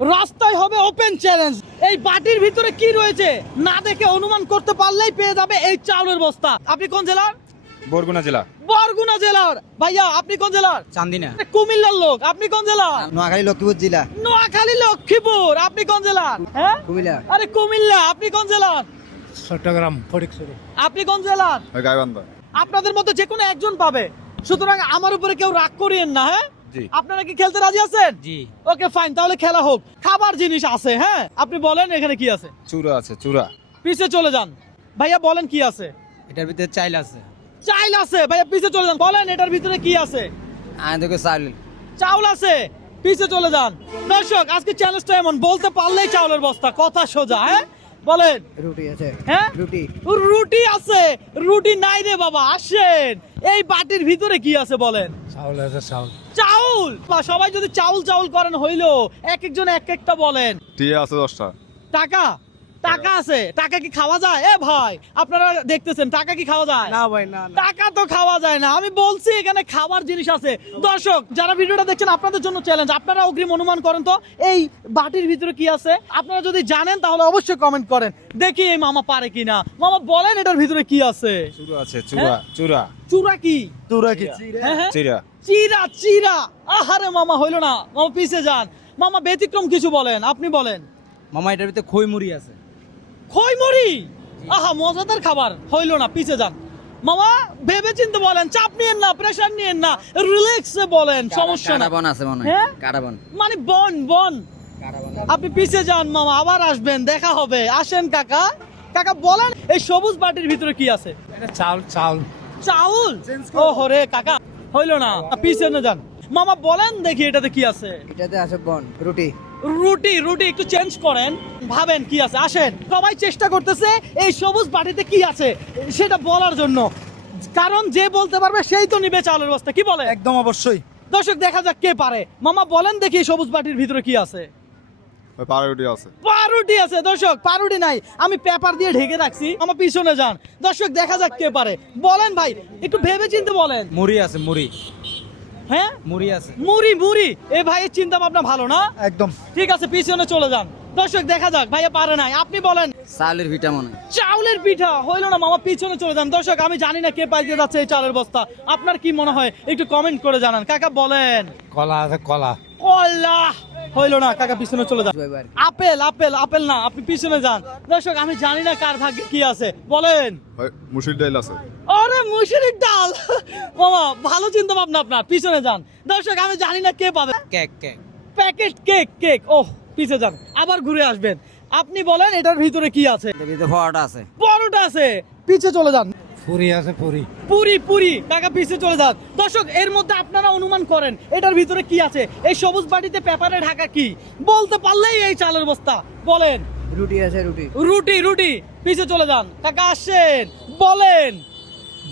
রাস্তায় হবে open challenge. এই বাটির ভিতরে কি রয়েছে না দেখে অনুমান করতে পারলেই পেয়ে যাবে এই চাউলের বস্তা। আপনি কোন জেলার? বরগুনা জেলা। বরগুনা জেলার। ভাইয়া আপনি কোন জেলার? চান্দিনা। কুমিল্লার লোক। আপনি কোন জেলার? নোয়াখালী লক্ষ্মীপুর জেলা। নোয়াখালী লক্ষ্মীপুর। আপনি কোন জেলার? হ্যাঁ কুমিল্লা। আরে কুমিল্লা। আপনি কোন জেলার? চট্টগ্রাম ফটিকছড়ি। আপনি কোন জেলার? গাইবান্ধা। আপনাদের মধ্যে যে কোনো একজন পাবে, সুতরাং আমার উপরে কেউ রাগ করিয়েন না। হ্যাঁ জি। আপনারা কি খেলতে রাজি আছেন? জি। ওকে ফাইন, তাহলে খেলা হোক। খাবার জিনিস আছে। হ্যাঁ আপনি বলেন এখানে কি আছে। চূড়া আছে, চূড়া। পিছে চলে যান ভাইয়া, বলেন কি আছে। এটার ভিতরে চাইল আছে। চাইল আছে ভাইয়া, পিছে চলে যান। বলেন এটার ভিতরে কি আছে। আমি দেখো চাইল। চাউল আছে, পিছে চলে যান। দর্শক আজকে চ্যালেঞ্জটা এমন, বলতে পারলেই চাউলের বস্তা, কথা সোজা। হ্যাঁ বলেন। রুটি আছে। হ্যাঁ রুটি। রুটি আছে। রুটি নাই রে বাবা, আসেন। এই বাটির ভিতরে কি আছে বলেন। চাউল আছে, চাউল। চাউল। বা সবাই যদি চাউল চাউল করেন হইলো, এক একজন এক একটা বলেন। টিয়া আছে 10টা। টাকা, টাকা আছে। টাকা কি খাওয়া যায়? এ ভাই আপনারা দেখতেছেন, টাকা কি খাওয়া যায়? না ভাই না। টাকা তো খাওয়া যায় না। আমি বলছি এখানে খাবার জিনিস আছে। দর্শক যারা ভিডিওটা দেখছেন, আপনাদের জন্য চ্যালেঞ্জ। আপনারা অগ্রিম অনুমান করেন তো এই বাটির ভিতরে কি আছে। আপনারা যদি জানেন তাহলে অবশ্যই কমেন্ট করেন, দেখি এই মামা পারে কিনা। মামা বলেন এটার ভিতরে কি আছে। চূড়া আছে, চূড়া। চূড়া। চূড়া কি? তোরা কি? হ্যাঁ হ্যাঁ চিরা। চিরা। চিরা। আহারে মামা হইলো না, মামা পিছে যান। মামা ব্যতিক্রম কিছু বলেন, আপনি বলেন। মামা এটার ভিতরে খই মুড়ি আছে। খইমুড়ি। আহা মজাদার খাবার, হইলো না, পিছে যান। মামা ভেবে চিন্তে বলেন, চাপ নিয়েন না, প্রেসার নিয়েন না, রিল্যাক্সে বলেন, সমস্যা না। কাটাবন আছে মনে হয়। হ্যাঁ? কাটাবন। মানে বন বন। কাটাবন। আপনি পিছে যান মামা, আবার আসবেন, দেখা হবে। আসেন কাকা। কাকা বলেন এই সবুজ বাটির ভিতরে কি আছে। এটা চাউল, চাউল। চাউল। ও হরে কাকা, হইলো না, পিছনে যান। মামা বলেন দেখি এটাতে কি আছে। এটাতে আছে বন। রুটি। রুটি। রুটি একটু চেঞ্জ করেন, ভাবেন কি আছে। আসেন, সবাই চেষ্টা করতেছে এই সবুজ বাটিতে কি আছে সেটা বলার জন্য, কারণ যে বলতে পারবে সেই তো নিবে চালের বস্তা। কি বলে? একদম অবশ্যই। দর্শক দেখা যাক কে পারে। মামা বলেন দেখি এই সবুজ বাটির ভিতরে কি আছে। পাউরুটি আছে। পাউরুটি আছে। দর্শক পাউরুটি নাই, আমি পেপার দিয়ে ঢেকে রাখছি। আমার পিছনে যান। দর্শক দেখা যাক কে পারে। বলেন ভাই, একটু ভেবে চিন্তে বলেন। মুড়ি আছে, মুড়ি। হ্যাঁ মুড়ি আছে। মুড়ি। মুড়ি। এ ভাইয়ের চিন্তা ভাবনা ভালো না। একদম। ঠিক আছে, পিছনে চলে যান। দর্শক দেখা যাক, ভাইয়া পারে নাই। আপনি বলেন। চাউলের পিঠা মনে হয়। চাউলের পিঠা। হইলো না মামা, পিছনে চলে যান। দর্শক আমি জানি না কে পাইতে যাচ্ছে এই চালের বস্তা। আপনার কি মনে হয় একটু কমেন্ট করে জানান। কাকা বলেন। কলা আছে, কলা। কলা। হইলো না কাকা, পিছনে চলে যান। এবার আপেল। আপেল। আপেল না, আপনি পিছনে যান। দর্শক আমি জানি না কার ভাগ্যে কি আছে, বলেন। মুসুর ডাল আছে। আরে মুসুরির ডাল। মামা ভালো চিন্তা ভাবনা আপনার, পিছনে যান। দর্শক আমি জানি না কে পাবে। Cake. Cake. Packet cake. Cake. ওহ, পিছে যান, আবার ঘুরে আসবেন। আপনি বলেন এটার ভিতরে কি আছে। এটার ভিতরে পরোটা আছে। পরোটা আছে। পিছে চলে যান। পুরি আছে, পুরি। পুরি। পুরি। কাকা পিছে চলে যান। দর্শক এর মধ্যে আপনারা অনুমান করেন এটার ভিতরে কি আছে। এই সবুজ বাটিতে পেপারে ঢাকা কি, বলতে পারলেই এই চালের বস্তা। বলেন। রুটি আছে, রুটি। রুটি। রুটি। পিছে চলে যান। কাকা আসেন, বলেন।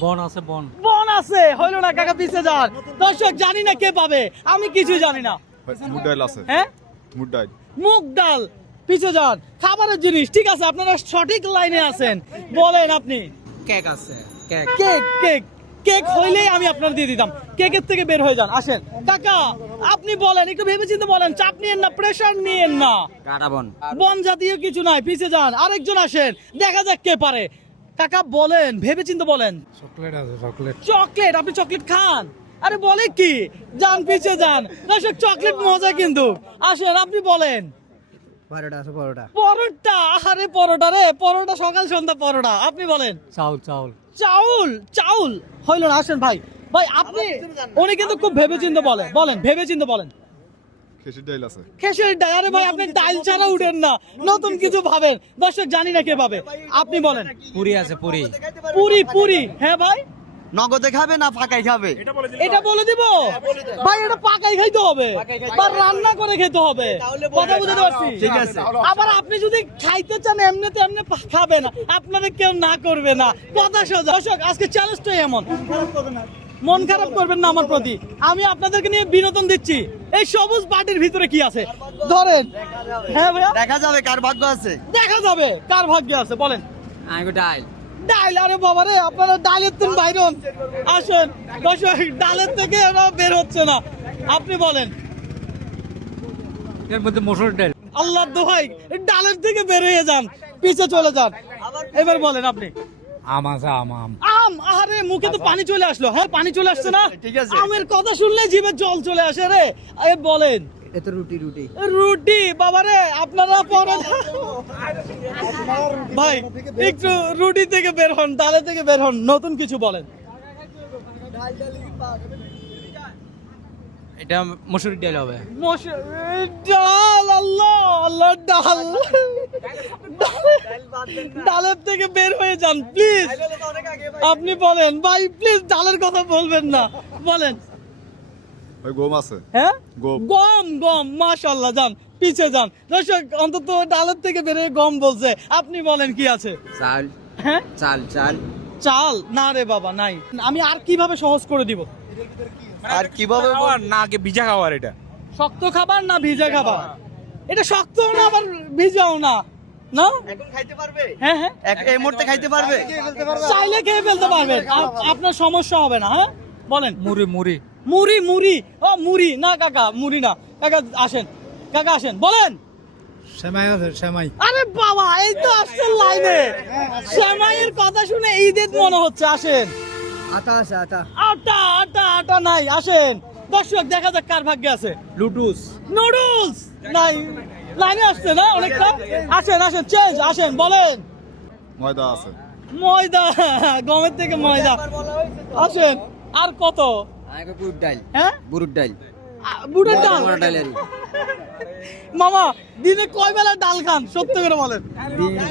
বন আছে, বন। বন আছে। হইলো না কাকা, পিছে যান। দর্শক জানি না কে পাবে, আমি কিছুই জানি না। মুগ ডাল আছে। হ্যাঁ মুগ ডাল। মুগ ডাল। পিছে যান। খাবারের জিনিস। ঠিক আছে, আপনারা সঠিক লাইনে আছেন। বলেন আপনি। কেক আছে। কেক। কেক। কেক। কেক হইলেই আমি আপনার দিয়ে দিতাম। কেকের থেকে বের হয়ে যান। আসেন কাকা, আপনি বলেন, একটু ভেবে চিন্তে বলেন, চাপ নিয়েন না, প্রেসার নিয়েন না। কাটাবন। বন জাতীয় কিছু নাই, পিছে যান। আরেকজন আসেন, দেখা যাক কে পারে। কাকা বলেন, ভেবে চিন্তে বলেন। চকলেট আছে, চকলেট। চকলেট। আপনি চকলেট খান? আরে বলে কি, যান পিছে যান। দর্শক চকলেট মজা কিন্তু। আসেন আপনি বলেন। পরোটা আছে, পরোটা। পরোটা। আরে পরোটা রে, পরোটা সকাল সন্ধ্যা পরোটা। আপনি বলেন। চাউল, চাউল। চাউল। চাউল। হইল না, আসেন ভাই। ভাই আপনি, উনি কিন্তু খুব ভেবে চিন্তে বলেন। বলেন, ভেবে চিন্তে বলেন। খেসির ডাল আছে। খেসের ডাল। আরে ভাই আপনি ডাল ছাড়া উঠেন না, নতুন কিছু ভাবেন। দর্শক জানি না কে পাবে, আপনি বলেন। পুরি আছে, পুরি। পুরি। পুরি। হ্যাঁ ভাই, নগদে খাবে না ফাঁকাই খাবে? এটা বলে দিব ভাই, এটা পাকাই খাইতে হবে বা রান্না করে খেতে হবে। কথা বুঝতে পারছি? ঠিক আছে। আবার আপনি যদি খাইতে চান এমনিতে এমনি খাবেন, আপনারা কেউ না করবে না। কথা সোজা। দর্শক আজকে চ্যালেঞ্জটাই এমন, মন খারাপ করবেন না আমার প্রতি। আমি আপনাদেরকে নিয়ে বিনোদন দিচ্ছি। এই সবুজ বাটির ভিতরে কি আছে ধরেন। হ্যাঁ ভাইয়া, দেখা যাবে কার ভাগ্য আছে। দেখা যাবে কার ভাগ্যে আছে। বলেন। আমি ডাল। ডাল। আরে বাবা রে, আপনারা ডালের থেকে বাইরে হন। আসেন দর্শক, ডালের থেকে ওরা বের হচ্ছে না। আপনি বলেন। এর মধ্যে মসুর ডাল। আল্লাহর দোহাই ডালের থেকে বের হয়ে যান, পিছে চলে যান। এবার বলেন আপনি। আম আছে আম আম আম, আরে মুখে তো পানি চলে আসলো। হ্যাঁ পানি চলে আসছে না? ঠিক আছে। আমের কথা শুনলে জিভে জল চলে আসে রে। এ বলেন। এটা রুটি রুটি রুটি বাবারে, আপনারা পরে ভাই একটু রুটি থেকে বের হন, ডালে থেকে বের হন, নতুন কিছু বলেন। এটা মসুর ডাল হবে। ডাল, আল্লাহ আল্লাহ, ডাল ডালের থেকে বের হয়ে যান প্লিজ। আপনি বলেন ভাই, প্লিজ ডালের কথা বলবেন না, বলেন। ওই গম আছে। হ্যাঁ গম। গম, গম, মাশাআল্লাহ, যান পিছে যান। দর্শক অন্তত ডালের থেকে বের হয়ে গম বলছে। আপনি বলেন কি আছে? চাল হ্যাঁ চাল চাল চাল না রে বাবা, নাই। আমি আর কিভাবে সহজ করে দিব? আর কিভাবে না আগে ভিজা খাবার এটা শক্ত খাবার না ভিজা খাবার? এটা শক্ত না আবার ভিজাও না, না? এখন খাইতে পারবে? হ্যাঁ হ্যাঁ, এই মুহূর্তে খাইতে পারবে? চাইলে খেয়ে ফেলতে পারবেন, আপনার সমস্যা হবে না। হ্যাঁ বলেন। মুড়ি মুড়ি মুড়ি, মুড়ি, ও মুড়ি না কাকা, মুড়ি না কাকা, আসেন কাকা, আসেন, বলেন। সেমাই আছে সেমাই আরে বাবা, এই তো আসছেন লাইনে। সেমাইয়ের কথা শুনে ঈদের মনে হচ্ছে, আসেন। আটা আছে আটা। আটা, আটা, আটা নাই, আসেন। দর্শক দেখা যাক কার ভাগ্যে আছে। লুটুস নুডলস নাই, লাইনে আসছে না অনেকটা। আসেন আসেন, চেঞ্জ, আসেন, বলেন। ময়দা আছে। ময়দা, গমের থেকে ময়দা, আসেন। আর কত? আগে বুট ডাল। হ্যাঁ বুট ডাল। বুটের ডাল। বড় ডালের মামা দিনে কয় বেলা ডাল খান, সত্য করে বলেন।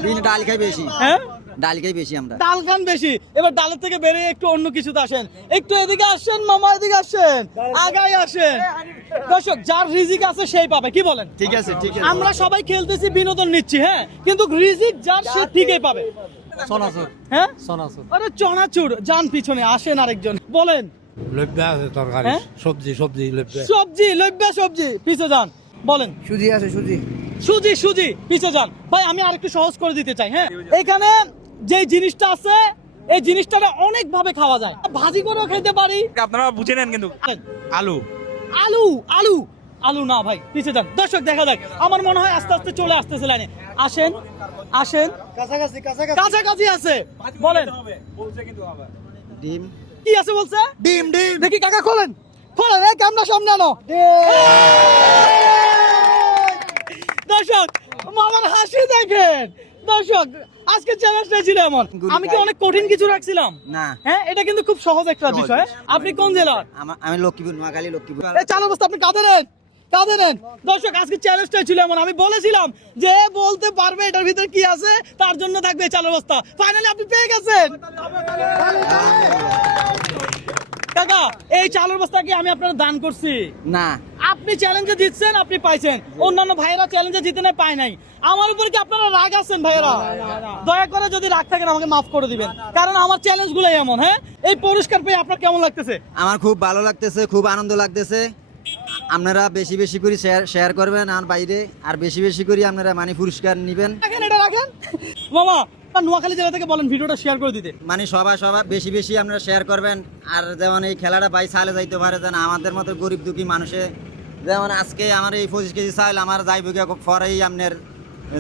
দিন ডাল খাই বেশি। হ্যাঁ ডাল খাই বেশি আমরা। ডাল খান বেশি। এবার ডালের থেকে বেরিয়ে একটু অন্য কিছুতে আসেন। একটু এদিকে আসেন মামা, এদিকে আসেন, আগাই আসেন। দর্শক যার রিজিক আছে সেই পাবে, কি বলেন? ঠিক আছে ঠিক আছে। আমরা সবাই খেলতেছি, বিনোদন নিচ্ছি, হ্যাঁ, কিন্তু রিজিক যার সে ঠিকই পাবে। সনাচুর হ্যাঁ সনাচুর আরে চনাচুর, যান পিছনে, আসেন আরেকজন, বলেন। লব্যা আছে তরকারি হ্যাঁ? সবজি সবজি লব্যা সবজি, লব্যা সবজি, পিছে যান, বলেন। সুজি আছে সুজি। সুজি, সুজি, পিছে যান। ভাই আমি আরেকটু সহজ করে দিতে চাই। হ্যাঁ এখানে যে জিনিসটা আছে, এই জিনিসটা অনেক ভাবে খাওয়া যায়। ভাজি করেও খেতে পারি। আপনারা বুঝে নেন কিন্তু আলু আলু, আলু, আলু না ভাই, পিছে যান। দর্শক দেখা যাক, আমার মনে হয় আস্তে আস্তে চলে আসতেছে লাইনে। আসেন আসেন, কাছাকাছি আছে, বলেন। ডিম। কি আছে বলছে? ডিম ডিম। দেখি কাকা, খোলেন খোলেন, এই ক্যামেরা সামনে আনো। দর্শক মামার হাসি দেখেন। দর্শক আজকে চ্যালেঞ্জটা ছিল এমন। আমি কি অনেক কঠিন কিছু রাখছিলাম? না। হ্যাঁ এটা কিন্তু খুব সহজ একটা বিষয়। আপনি কোন জেলার? আমি লক্ষ্মীপুর, নোয়াখালী লক্ষ্মীপুর। এই চালু অবস্থা, আপনি কাঁদে নেন, কাঁদে নেন। দর্শক আজকে চ্যালেঞ্জটা ছিল এমন। আমি বলেছিলাম যে বলতে পারবে এটার ভিতরে কি আছে, তার জন্য থাকবে এই চালু অবস্থা। ফাইনালি আপনি পেয়ে গেছেন। কাকা এই চালুর বস্তা কি আমি আপনার দান করছি? না। আপনি চ্যালেঞ্জে জিতছেন, আপনি পাইছেন। অন্যান্য ভাইয়েরা চ্যালেঞ্জে জিতে না, পায় নাই। আমার উপর কি আপনারা রাগ আছেন ভাইয়েরা? দয়া করে যদি রাগ থাকেন আমাকে মাফ করে দিবেন, কারণ আমার চ্যালেঞ্জ গুলাই এমন। হ্যাঁ এই পুরস্কার পেয়ে আপনার কেমন লাগতেছে? আমার খুব ভালো লাগতেছে, খুব আনন্দ লাগতেছে। আপনারা বেশি বেশি করে শেয়ার করবেন আর বাইরে, আর বেশি বেশি করে আপনারা মানে পুরস্কার নেবেন। রাখেন, এটা রাখেন মামা। নোয়াখালী জেলা থেকে বলেন ভিডিওটা শেয়ার করে দিতে। মানে সবাই বেশি বেশি আপনারা শেয়ার করবেন। আর যেমন এই খেলাটা ভাই চালে যাইতে পারে, যেন আমাদের মতো গরিব দুঃখী মানুষে, যেমন আজকে আমার এই 25 কেজি চাল আমার যাইব গিয়া পরেই আপনার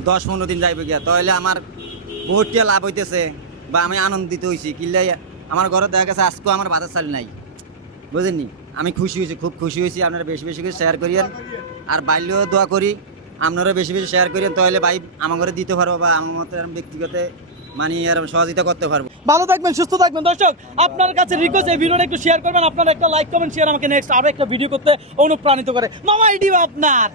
10-15 দিন যাইব গিয়া, তাহলে আমার বহুতটা লাভ হইতেছে বা আমি আনন্দিত হয়েছি। কিনলে আমার ঘরে দেখা গেছে আজকেও আমার বাজার চাল নাই, বুঝেননি? আমি খুশি হয়েছি, খুব খুশি হয়েছি। আপনারা বেশি বেশি করে শেয়ার করিয়েন, আর বাইরেও দোয়া করি আপনারা বেশি বেশি শেয়ার করিয়েন, তাহলে ভাই আমার ঘরে দিতে পারবো বা আমার মতো ব্যক্তিগত মানে আর সহযোগিতা করতে পারবো। ভালো থাকবেন, সুস্থ থাকবেন। দর্শক আপনার কাছে রিকোয়েস্ট, এই ভিডিওটা একটু শেয়ার করবেন। আপনারা একটা লাইক কমেন্ট শেয়ার আমাকে নেক্সট আরো একটা ভিডিও করতে অনুপ্রাণিত করে। মামা এটি আপনার